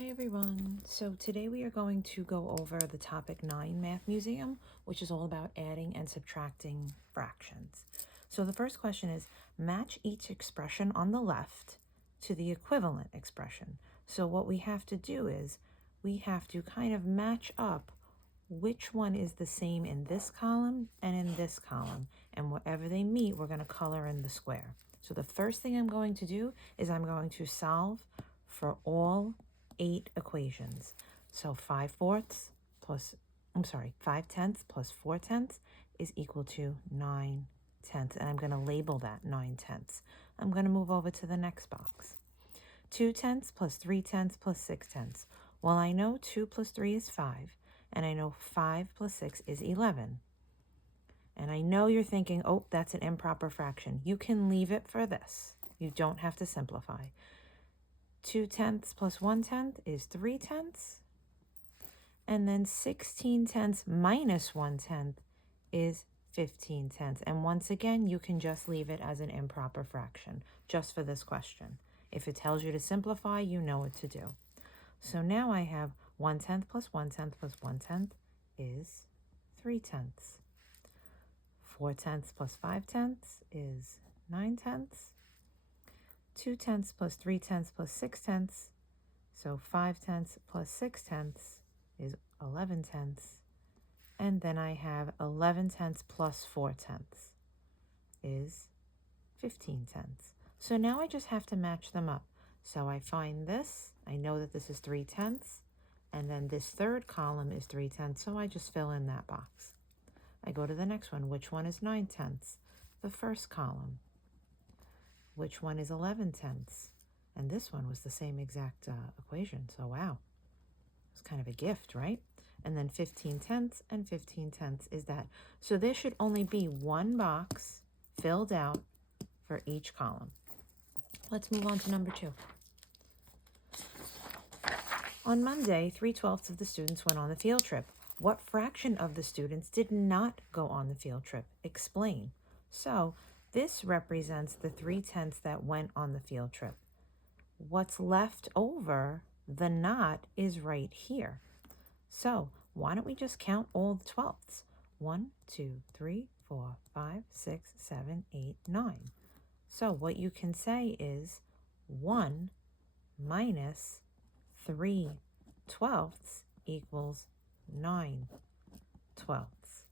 Hi everyone. So today we are going to go over the topic 9 Math Museum, which is all about adding and subtracting fractions. So the first question is match each expression on the left to the equivalent expression. So what we have to do is we have to kind of match up which one is the same in this column and in this column. And wherever they meet, we're going to color in the square. So the first thing I'm going to do is I'm going to solve for all 8 equations. So 5/4 plus, 5/10 plus 4/10 is equal to 9/10. And I'm going to label that 9/10. I'm going to move over to the next box. 2/10 plus 3/10 plus 6/10. Well, I know 2 plus 3 is 5, and I know 5 plus 6 is 11. And I know you're thinking, oh, that's an improper fraction. You can leave it for this. You don't have to simplify. 2/10 plus 1/10 is 3/10. And then 16/10 minus 1/10 is 15/10. And once again, you can just leave it as an improper fraction, just for this question. If it tells you to simplify, you know what to do. So now I have 1/10 plus 1/10 plus 1/10 is 3/10. 4/10 plus 5/10 is 9/10. 2/10 plus 3/10 plus 6/10. So 5/10 plus 6/10 is 11/10. And then I have 11/10 plus 4/10 is 15/10. So now I just have to match them up. So I find this, I know that this is 3/10, and then this third column is 3/10, so I just fill in that box. I go to the next one. Which one is 9/10? The first column. Which one is 11/10? And this one was the same exact equation, so wow. It's kind of a gift, right? And then 15/10 and 15/10 is that. So there should only be one box filled out for each column. Let's move on to number 2. On Monday, 3/12 of the students went on the field trip. What fraction of the students did not go on the field trip? Explain. So this represents the 3/10 that went on the field trip. What's left over, the not, is right here. So why don't we just count all the 12ths? 1, 2, 3, 4, 5, 6, 7, 8, 9. So what you can say is 1 minus 3/12 equals 9/12.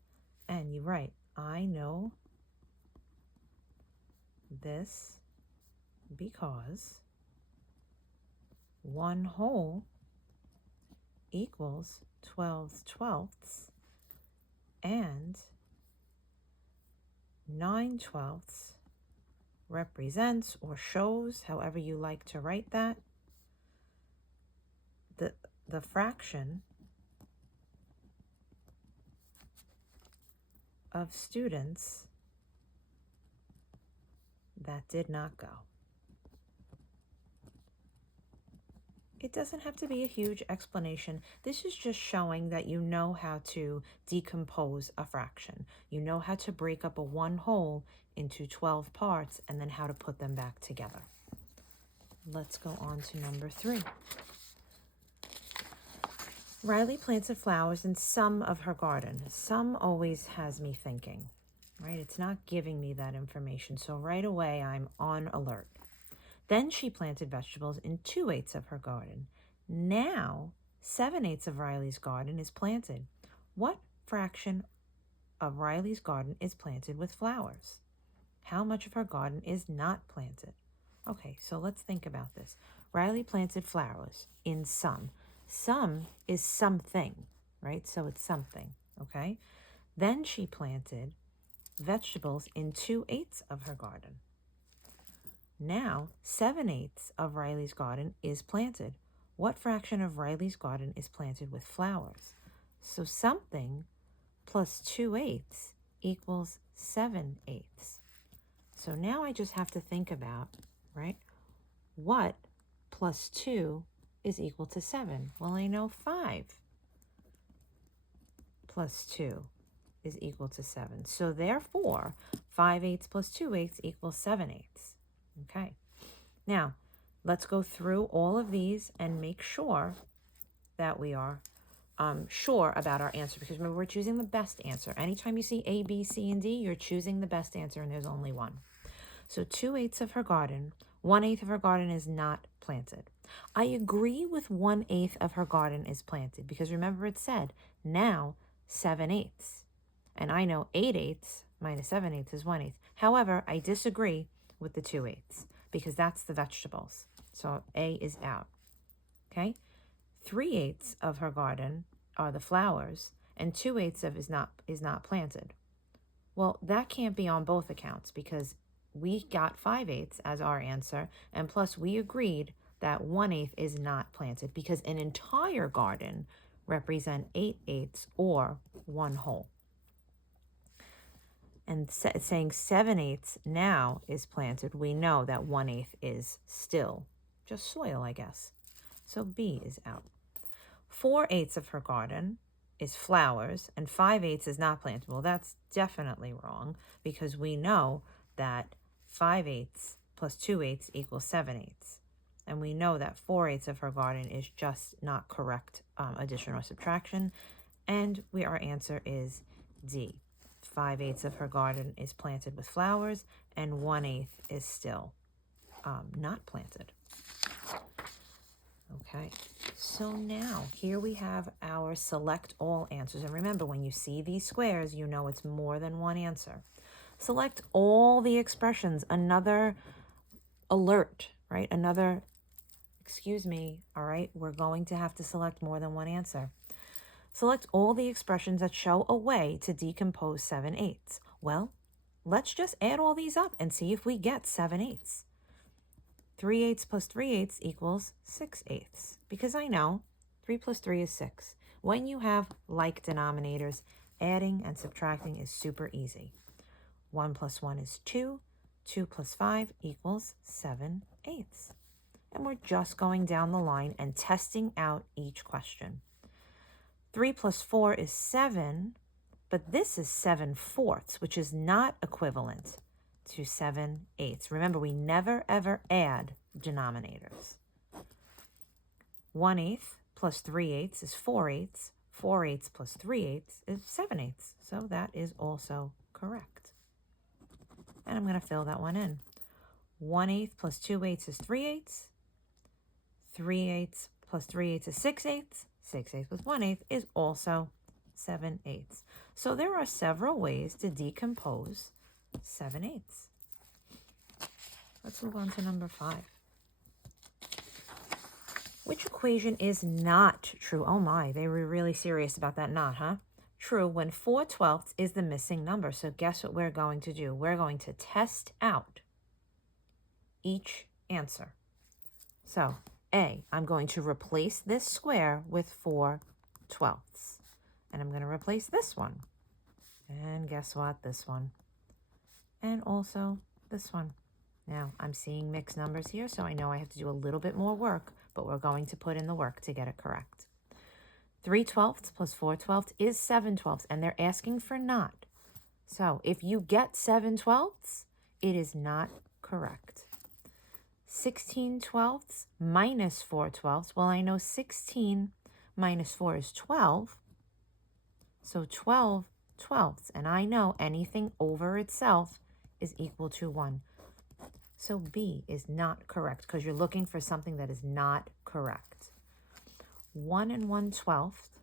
And you write, I know this because 1 whole equals 12/12, and 9/12 represents or shows, however you like to write that, the fraction of students that did not go. It doesn't have to be a huge explanation. This is just showing that you know how to decompose a fraction. You know how to break up a 1 whole into 12 parts and then how to put them back together. Let's go on to number 3. Riley planted flowers in some of her garden. Some always has me thinking, right? It's not giving me that information. So right away, I'm on alert. Then she planted vegetables in 2/8 of her garden. Now, 7/8 of Riley's garden is planted. What fraction of Riley's garden is planted with flowers? How much of her garden is not planted? Okay, so let's think about this. Riley planted flowers in some. Some is something, right? So it's something, okay? Then she planted vegetables in 2/8 of her garden. Now, 7/8 of Riley's garden is planted. What fraction of Riley's garden is planted with flowers? So something plus 2/8 equals 7/8. So now I just have to think about, right, what plus 2 is equal to 7? Well, I know 5 plus 2 is equal to 7. So therefore, 5/8 plus 2/8 equals 7/8. Okay. Now, let's go through all of these and make sure that we are sure about our answer, because remember, we're choosing the best answer. Anytime you see A, B, C, and D, you're choosing the best answer, and there's only one. So 2/8 of her garden, 1/8 of her garden is not planted. I agree with 1/8 of her garden is planted, because remember it said now 7/8. And I know 8/8 minus 7/8 is 1/8. However, I disagree with the 2/8 because that's the vegetables. So A is out. Okay? 3/8 of her garden are the flowers, and 2/8 of is not planted. Well, that can't be on both accounts, because we got 5/8 as our answer, and plus we agreed that 1/8 is not planted, because an entire garden represent 8/8 or one whole. And saying 7/8 now is planted, we know that 1/8 is still just soil, I guess. So B is out. 4/8 of her garden is flowers, and 5/8 is not planted. Well, that's definitely wrong, because we know that 5/8 plus 2/8 equals 7/8. And we know that 4/8 of her garden is just not correct addition or subtraction. And our answer is D. 5/8 of her garden is planted with flowers, and 1/8 is still not planted. Okay, so now here we have our select all answers. And remember, when you see these squares, you know it's more than one answer. Select all the expressions. Another alert, right? Another, excuse me, all right? We're going to have to select more than one answer. Select all the expressions that show a way to decompose 7/8. Well, let's just add all these up and see if we get 7/8. 3/8 plus 3/8 equals 6/8, because I know 3 plus 3 is 6. When you have like denominators, adding and subtracting is super easy. 1 plus 1 is 2. 2 plus 5 equals 7/8. And we're just going down the line and testing out each question. 3 plus 4 is 7, but this is 7/4, which is not equivalent to 7/8. Remember, we never ever add denominators. 1/8 plus 3/8 is 4/8. 4/8 plus 3/8 is 7/8. So that is also correct. And I'm going to fill that one in. 1/8 plus 2/8 is 3/8. 3/8 plus 3/8 is 6/8. 6/8 plus 1/8 is also 7/8. So there are several ways to decompose 7/8. Let's move on to number 5. Which equation is not true? Oh my, they were really serious about that not, huh? True when 4/12 is the missing number. So guess what we're going to do? We're going to test out each answer. So A, I'm going to replace this square with 4/12. And I'm going to replace this one. And guess what? This one. And also this one. Now, I'm seeing mixed numbers here, so I know I have to do a little bit more work, but we're going to put in the work to get it correct. 3/12 plus 4/12 is 7/12, and they're asking for not. So if you get 7/12, it is not correct. 16/12 minus 4/12. Well, I know 16 minus 4 is 12. So 12/12, and I know anything over itself is equal to 1. So B is not correct, because you're looking for something that is not correct. 1 and 1/12,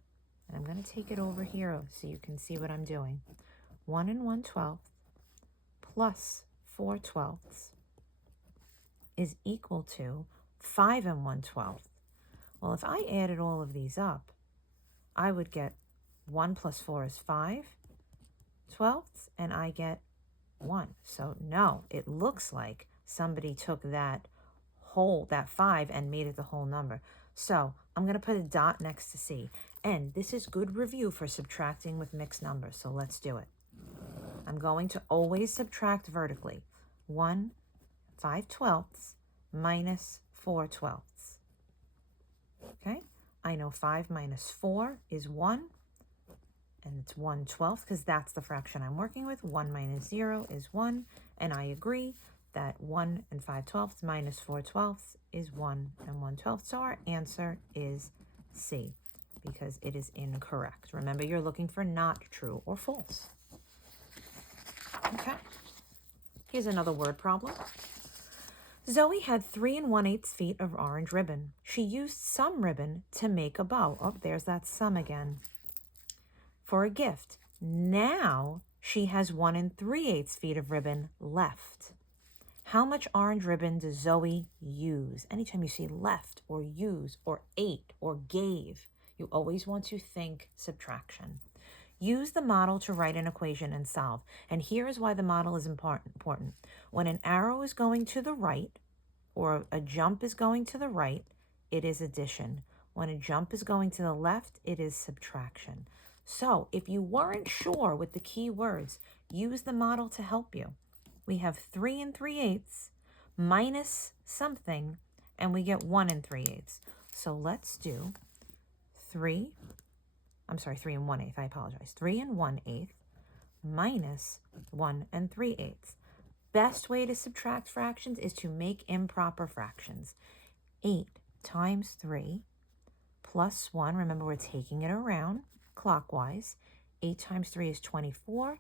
and I'm going to take it over here so you can see what I'm doing. 1 and 1/12 plus 4/12 is equal to 5 and 1/12. Well, if I added all of these up, I would get 1 plus 4 is 5/12, and I get 1. So no, it looks like somebody took that 5 and made it the whole number. So I'm going to put a dot next to C. And this is good review for subtracting with mixed numbers. So let's do it. I'm going to always subtract vertically. 1 5/12 minus 4/12. Okay, I know 5 minus 4 is 1. And it's 1/12 because that's the fraction I'm working with. 1 minus 0 is 1. And I agree that 1 and 5/12 minus 4/12 is 1 and 1/12. So our answer is C, because it is incorrect. Remember, you're looking for not true or false. Okay. Here's another word problem. Zoe had 3 1/8 feet of orange ribbon. She used some ribbon to make a bow. Oh, there's that some again. For a gift. Now she has 1 3/8 feet of ribbon left. How much orange ribbon does Zoe use? Anytime you see left or use or ate or gave, you always want to think subtraction. Use the model to write an equation and solve. And here is why the model is important. When an arrow is going to the right or a jump is going to the right, it is addition. When a jump is going to the left, it is subtraction. So if you weren't sure with the key words, use the model to help you. We have 3 3/8 minus something, and we get 1 3/8. So let's do 3 1/8, I apologize. 3 1/8 minus 1 3/8. Best way to subtract fractions is to make improper fractions. 8 times 3 plus 1, remember we're taking it around clockwise. 8 times 3 is 24.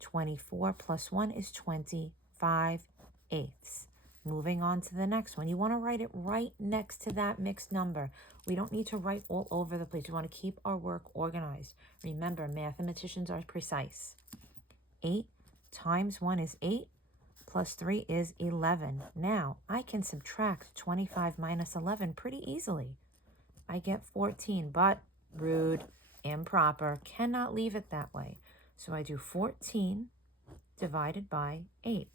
24 plus 1 is 25/8. Moving on to the next one. You want to write it right next to that mixed number. We don't need to write all over the place. We want to keep our work organized. Remember, mathematicians are precise. 8 times 1 is 8, plus 3 is 11. Now, I can subtract 25 minus 11 pretty easily. I get 14, but rude, improper, cannot leave it that way. So I do 14 divided by 8.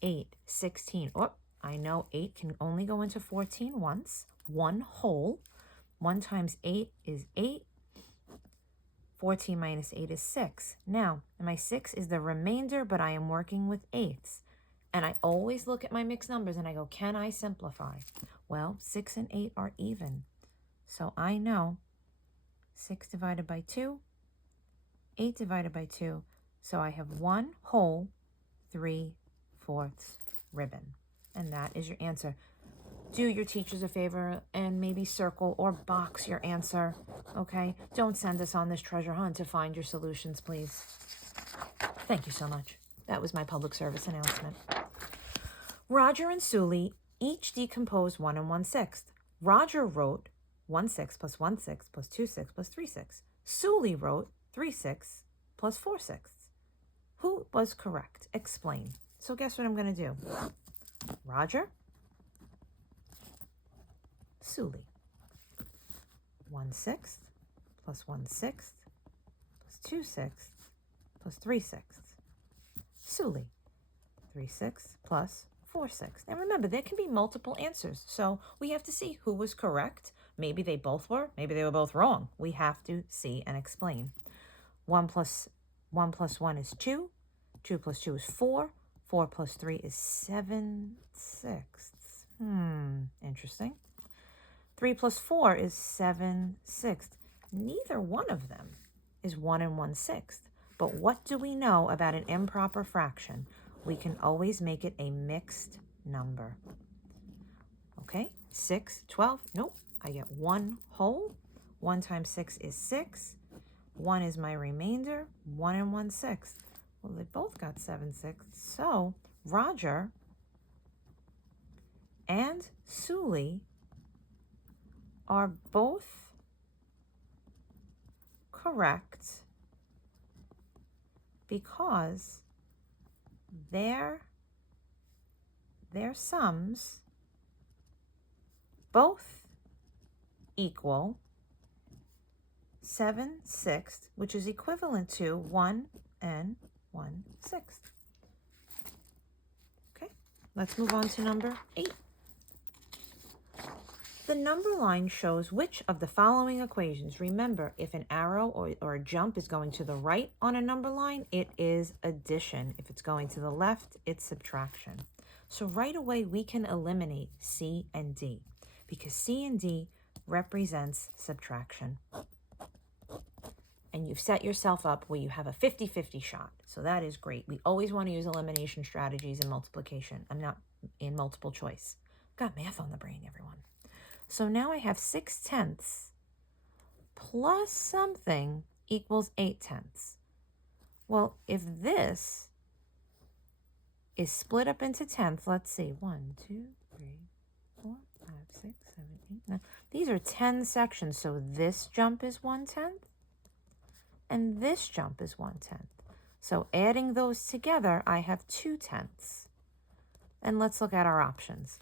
8, 16. Oh, I know 8 can only go into 14 once. 1 whole. 1 times 8 is 8. 14 minus 8 is 6. Now, my 6 is the remainder, but I am working with eighths. And I always look at my mixed numbers and I go, can I simplify? Well, 6 and 8 are even. So I know 6 divided by 2, 8 divided by 2. So I have 1 whole 3/4 ribbon. And that is your answer. Do your teachers a favor and maybe circle or box your answer, okay? Don't send us on this treasure hunt to find your solutions, please. Thank you so much. That was my public service announcement. Roger and Suli each decomposed 1 1/6. Roger wrote 1/6 plus 1/6 plus 2/6 plus 3/6. Suli wrote 3/6 plus 4/6. Who was correct? Explain. So guess what I'm going to do? Roger, Suli. 1/6 plus 1/6 plus 2/6 plus 3/6. Suli. 3/6 plus 4/6. And remember, there can be multiple answers. So we have to see who was correct. Maybe they both were. Maybe they were both wrong. We have to see and explain. 1 plus 1 is 2. 2 plus 2 is 4. 4 plus 3 is 7/6. Interesting. 3 plus 4 is 7/6. Neither one of them is 1 1/6. But what do we know about an improper fraction? We can always make it a mixed number. Okay, 6, 12. Nope, I get 1 whole. 1 times 6 is 6. 1 is my remainder. 1 1/6. Well, they both got 7/6. So Roger and Suli are both correct because their sums both equal 7/6, which is equivalent to 1 1/6. Okay, let's move on to number 8. The number line shows which of the following equations. Remember, if an arrow or a jump is going to the right on a number line, it is addition. If it's going to the left, it's subtraction. So right away, we can eliminate C and D because C and D represents subtraction. and you've set yourself up where you have a 50-50 shot. So that is great. We always want to use elimination strategies in multiplication. I'm not in multiple choice. Got math on the brain, everyone. So now I have 6/10 plus something equals 8/10. Well, if this is split up into tenths, let's see, 1, 2, 3, 4, 5, 6, 7, 8, 9. These are 10 sections, so this jump is 1/10, and this jump is 1/10. So adding those together, I have 2/10. And let's look at our options.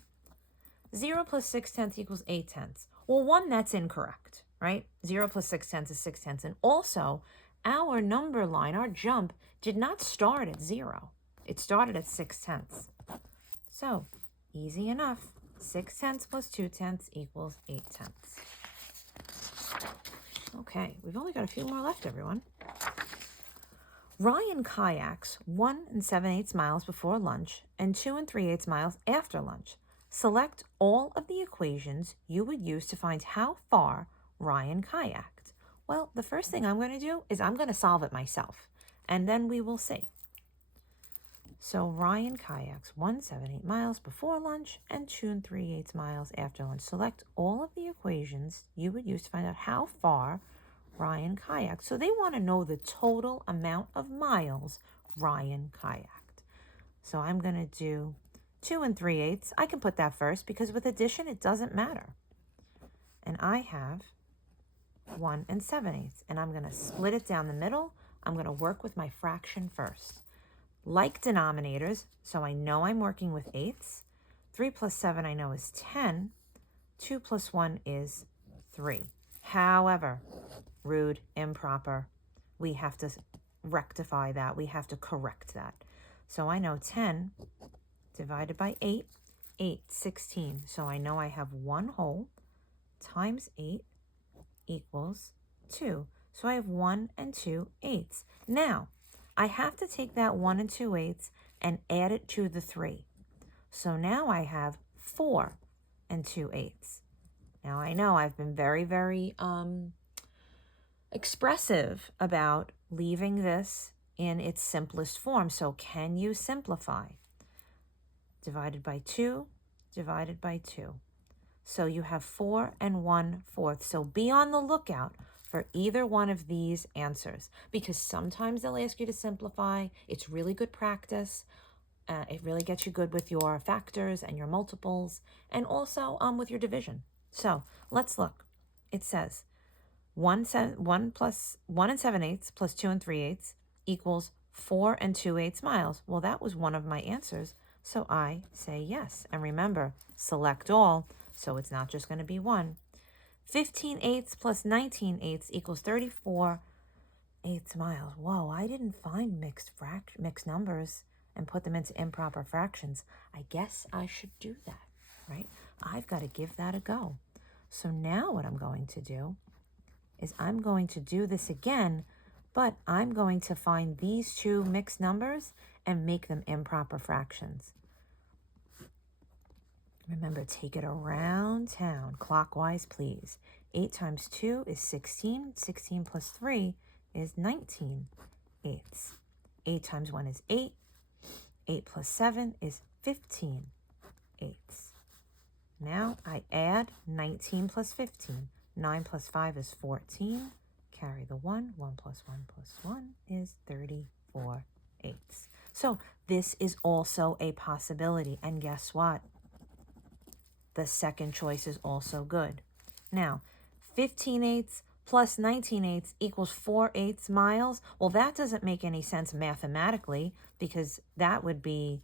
0 plus 6/10 equals 8/10. Well, one, that's incorrect, right? 0 plus 6/10 is 6/10. And also, our number line, our jump, did not start at 0. It started at 6/10. So, easy enough. 6/10 plus 2/10 equals 8/10. Okay, we've only got a few more left, everyone. Ryan kayaks 1 7/8 miles before lunch and 2 3/8 miles after lunch. Select all of the equations you would use to find how far Ryan kayaked. Well, the first thing I'm going to do is I'm going to solve it myself, and then we will see. So Ryan kayaks 1 7/8 miles before lunch and 2 3/8 miles after lunch. Select all of the equations you would use to find out how far Ryan kayaked. So they want to know the total amount of miles Ryan kayaked. So I'm going to do 2 3/8. I can put that first because with addition, it doesn't matter. And I have 1 7/8. And I'm going to split it down the middle. I'm going to work with my fraction first. Like denominators, so I know I'm working with eighths. 3 plus 7 I know is 10. 2 plus 1 is 3. However, rude, improper, we have to rectify that. We have to correct that. So I know 10 divided by 8, 16. So I know I have 1 whole times 8 equals 2. So I have 1 2/8. Now, I have to take that 1 2/8 and add it to the 3. So now I have 4 2/8. Now I know I've been very, very expressive about leaving this in its simplest form. So can you simplify? Divided by 2, divided by 2. So you have 4 1/4. So be on the lookout for either one of these answers, because sometimes they'll ask you to simplify. It's really good practice. It really gets you good with your factors and your multiples, and also with your division. So let's look. It says 1 7/8 plus 2 3/8 equals 4 2/8 miles. Well, that was one of my answers, so I say yes. And remember, select all, so it's not just going to be one. 15/8 plus 19/8 equals 34/8 miles. Whoa, I didn't find mixed numbers and put them into improper fractions. I guess I should do that, right? I've got to give that a go. So now what I'm going to do is I'm going to do this again, but I'm going to find these two mixed numbers and make them improper fractions. Remember, take it around town, clockwise, please. 8 times 2 is 16. 16 plus 3 is 19/8. 8 times 1 is 8. 8 plus 7 is 15/8. Now I add 19 plus 15. 9 plus 5 is 14. Carry the 1. 1 plus 1 plus 1 is 34/8. So this is also a possibility. And guess what? The second choice is also good. Now, 15/8 plus 19/8 equals 4/8 miles. Well, that doesn't make any sense mathematically, because that would be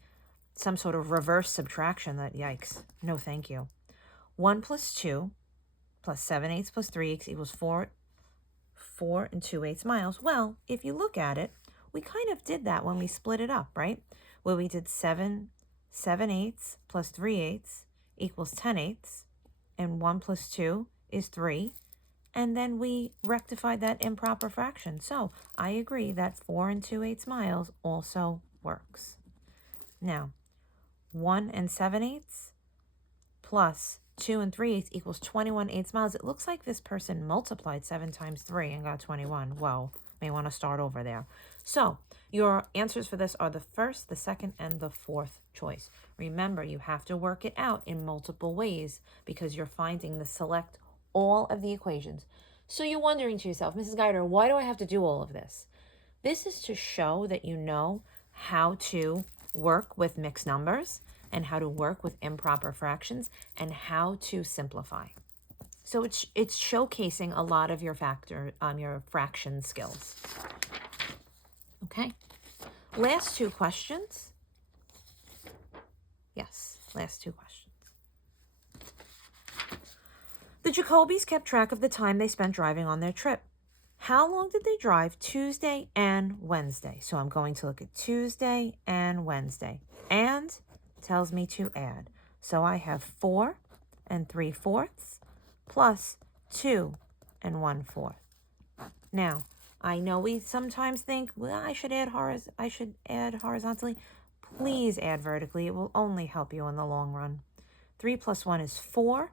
some sort of reverse subtraction. That, yikes, no thank you. 1 plus 2 plus 7/8 plus 3 equals 4 2/8 miles. Well, if you look at it, we kind of did that when we split it up, right? Where we did 7/8 plus 3/8 equals 10/8, and 1 plus 2 is 3, and then we rectified that improper fraction. So I agree that 4 2/8 miles also works. Now, 1 7/8 plus 2 and 3/8 equals 21/8 miles. It looks like this person multiplied 7 times 3 and got 21. Whoa, may want to start over there. So your answers for this are the first, the second, and the fourth choice. Remember, you have to work it out in multiple ways because you're finding the select all of the equations. So you're wondering to yourself, Mrs. Guider, why do I have to do all of this? This is to show that you know how to work with mixed numbers and how to work with improper fractions and how to simplify. So it's showcasing a lot of your your fraction skills. Okay. Last two questions. Yes, last two questions. The Jacobys kept track of the time they spent driving on their trip. How long did they drive Tuesday and Wednesday? So I'm going to look at Tuesday and Wednesday. And tells me to add. So I have 4 3/4 plus 2 1/4. Now, I know we sometimes think, well, I should add horizontally. Please add vertically. It will only help you in the long run. 3 plus 1 is 4.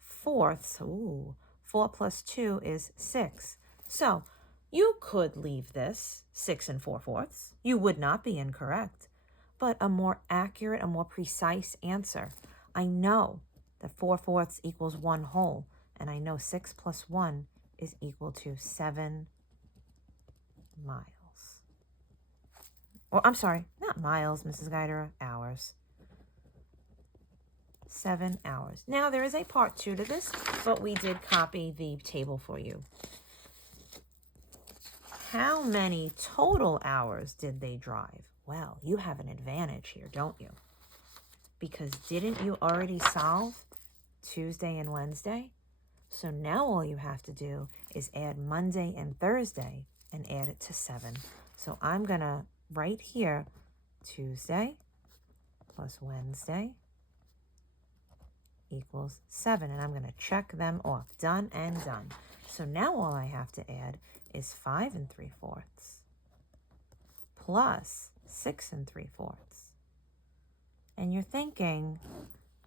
4/4. Ooh. 4 plus 2 is 6. So you could leave this 6 4/4. You would not be incorrect, but a more accurate, a more precise answer. I know that 4/4 equals 1 whole, and I know 6 plus 1 is equal to 7 miles. Or I'm sorry, not miles, Mrs. Guider, hours. 7 hours. Now, there is a part 2 to this, but we did copy the table for you. How many total hours did they drive? Well, you have an advantage here, don't you? Because didn't you already solve Tuesday and Wednesday? So now all you have to do is add Monday and Thursday and add it to 7. So I'm going to write here Tuesday plus Wednesday equals 7. And I'm going to check them off. Done and done. So now all I have to add is 5 3/4 plus 6 3/4. And you're thinking,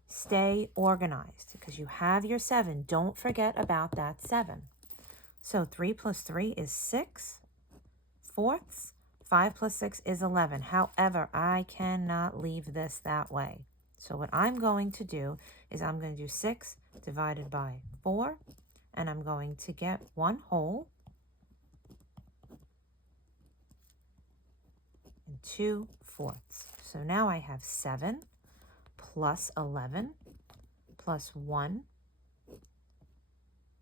stay organized because you have your 7. Don't forget about that 7. So 3 plus 3 is 6/4. 5 plus 6 is 11. However, I cannot leave this that way. So what I'm going to do is I'm going to do 6 divided by 4, and I'm going to get 1 whole and 2/4. So now I have 7 plus 11 plus 1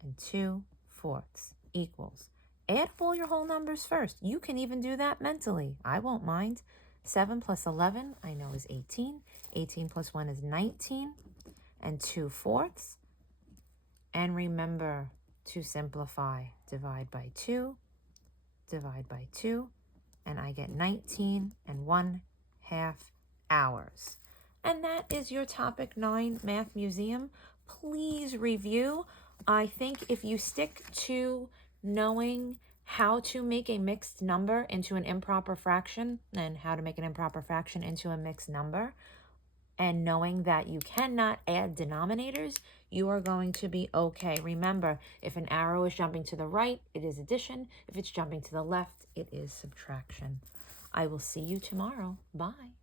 and 2/4 equals. Add up all your whole numbers first. You can even do that mentally. I won't mind. 7 plus 11, I know, is 18. 18 plus 1 is 19 and 2/4. And remember to simplify. Divide by 2, divide by 2, and I get 19 1/2 hours. And that is your Topic 9 Math Museum. Please review. I think if you stick to knowing how to make a mixed number into an improper fraction and how to make an improper fraction into a mixed number, and knowing that you cannot add denominators, you are going to be okay. Remember, if an arrow is jumping to the right, it is addition. If it's jumping to the left, it is subtraction. I will see you tomorrow. Bye.